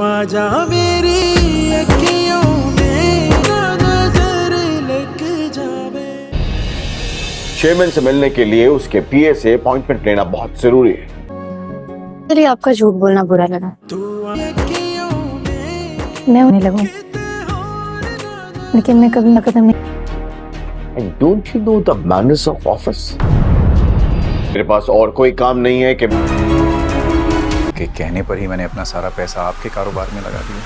आजा मेरी अखियों में नजर लग जावे। चेयरमैन से मिलने के लिए उसके पीए से अपॉइंटमेंट लेना बहुत जरूरी है। चलिए, आपका झूठ बोलना बुरा लगा, मैं उन्हें लगूं, लेकिन मैं कभी कदम नहीं। And don't you know the manners of office? मेरे पास और कोई काम नहीं है कि कहने पर ही मैंने अपना सारा पैसा आपके कारोबार में लगा दिया।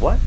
What?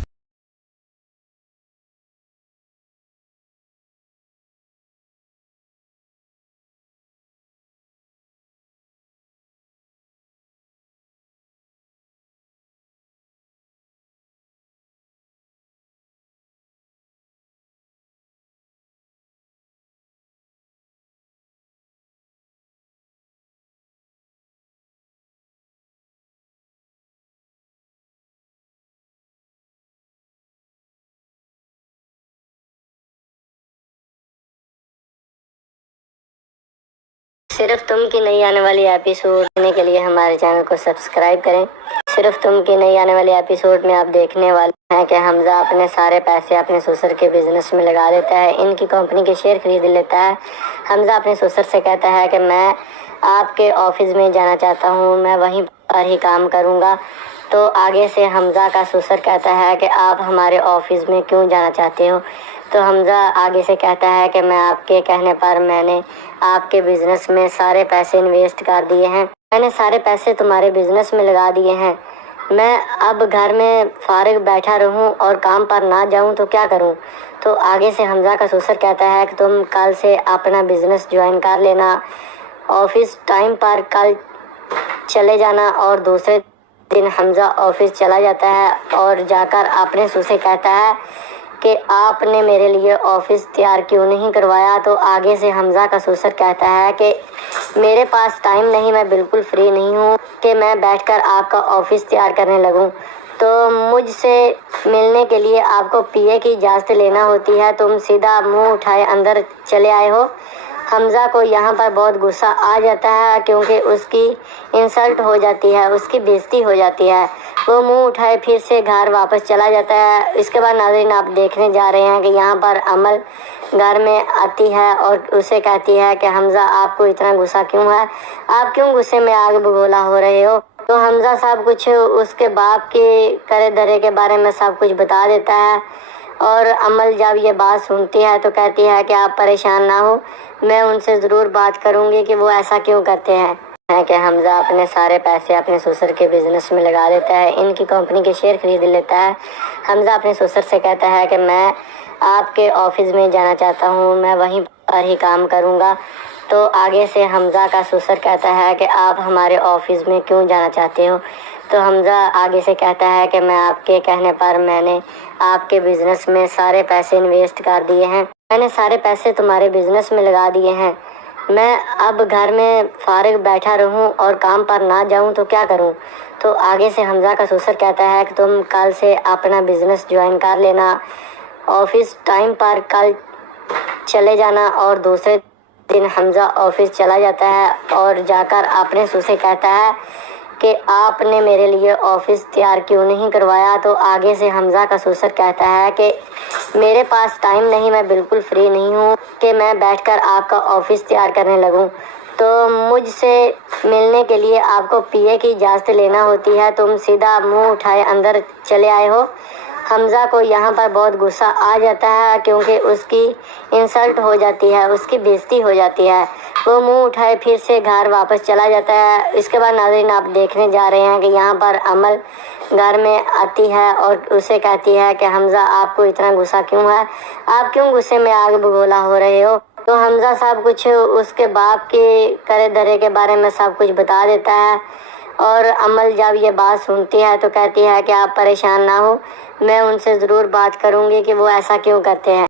सिर्फ तुम की नई आने वाली एपिसोड देखने के लिए हमारे चैनल को सब्सक्राइब करें। सिर्फ तुम की नई आने वाली एपिसोड में आप देखने वाले हैं कि हमजा अपने सारे पैसे अपने ससुर के बिजनेस में लगा देता है, इनकी कंपनी के शेयर खरीद लेता है। हमजा अपने ससुर से कहता है कि मैं आपके ऑफिस में जाना चाहता हूँ, मैं वहीं पर ही काम करूँगा। तो आगे से हमजा का ससुर कहता है कि आप हमारे ऑफिस में क्यों जाना चाहते हो। तो हमजा आगे से कहता है कि मैं आपके कहने पर मैंने आपके बिजनेस में सारे पैसे इन्वेस्ट कर दिए हैं, मैंने सारे पैसे तुम्हारे बिजनेस में लगा दिए हैं। मैं अब घर में फारिग बैठा रहूं और काम पर ना जाऊं तो क्या करूं। तो आगे से हमजा का ससुर कहता है कि तुम कल से अपना बिजनेस ज्वाइन कर लेना, ऑफिस टाइम पर कल चले जाना। और दूसरे दिन हमजा ऑफिस चला जाता है और जाकर अपने ससुर से कहता है कि आपने मेरे लिए ऑफिस तैयार क्यों नहीं करवाया। तो आगे से हमजा का ससुर कहता है कि मेरे पास टाइम नहीं, मैं बिल्कुल फ्री नहीं हूँ कि मैं बैठकर आपका ऑफिस तैयार करने लगूँ। तो मुझसे मिलने के लिए आपको पीए की इजाज़त लेना होती है, तुम सीधा मुंह उठाए अंदर चले आए हो। हमजा को यहाँ पर बहुत गुस्सा आ जाता है क्योंकि उसकी इंसल्ट हो जाती है, उसकी बेइज्जती हो जाती है। वो मुंह उठाए फिर से घर वापस चला जाता है। इसके बाद नाज़रीन आप देखने जा रहे हैं कि यहाँ पर अमल घर में आती है और उसे कहती है कि हमजा आपको इतना गुस्सा क्यों है, आप क्यों गुस्से में आग बगोला हो रहे हो। तो हमजा साहब कुछ उसके बाप के करे धरे के बारे में सब कुछ बता देता है। और अमल जब ये बात सुनती है तो कहती है कि आप परेशान ना हो, मैं उनसे ज़रूर बात करूँगी कि वो ऐसा क्यों करते हैं। कि हमजा अपने सारे पैसे अपने ससुर के बिजनेस में लगा देता है, इनकी कंपनी के शेयर खरीद लेता है। हमजा अपने ससुर से कहता है कि मैं आपके ऑफिस में जाना चाहता हूँ, मैं वहीं पर ही काम करूँगा। तो आगे से हमजा का ससुर कहता है कि आप हमारे ऑफिस में क्यों जाना चाहते हो। तो हमजा आगे से कहता है कि मैं आपके कहने पर मैंने आपके बिजनेस में सारे पैसे इन्वेस्ट कर दिए हैं, मैंने सारे पैसे तुम्हारे बिजनेस में लगा दिए हैं। मैं अब घर में फारिग बैठा रहूं और काम पर ना जाऊं तो क्या करूं। तो आगे से हमजा का ससुर कहता है कि तुम कल से अपना बिजनेस ज्वाइन कर लेना, ऑफिस टाइम पर कल चले जाना। और दूसरे दिन हमजा ऑफिस चला जाता है और जाकर अपने ससुर से कहता है कि आपने मेरे लिए ऑफिस तैयार क्यों नहीं करवाया। तो आगे से हमजा का ससुर कहता है कि मेरे पास टाइम नहीं, मैं बिल्कुल फ्री नहीं हूँ कि मैं बैठकर आपका ऑफिस तैयार करने लगूँ। तो मुझसे मिलने के लिए आपको पीए की इजाज़त लेना होती है, तुम सीधा मुंह उठाए अंदर चले आए हो। हमजा को यहाँ पर बहुत गुस्सा आ जाता है क्योंकि उसकी इंसल्ट हो जाती है, उसकी बेइज्जती हो जाती है। वो मुंह उठाए फिर से घर वापस चला जाता है। इसके बाद नाज़रीन आप देखने जा रहे हैं कि यहाँ पर अमल घर में आती है और उसे कहती है कि हमजा आपको इतना गुस्सा क्यों है, आप क्यों गुस्से में आग बगोला हो रहे हो। तो हमजा साहब कुछ उसके बाप के करे धरे के बारे में सब कुछ बता देता है। और अमल जब ये बात सुनती है तो कहती है कि आप परेशान ना हो, मैं उनसे ज़रूर बात करूँगी कि वो ऐसा क्यों करते हैं।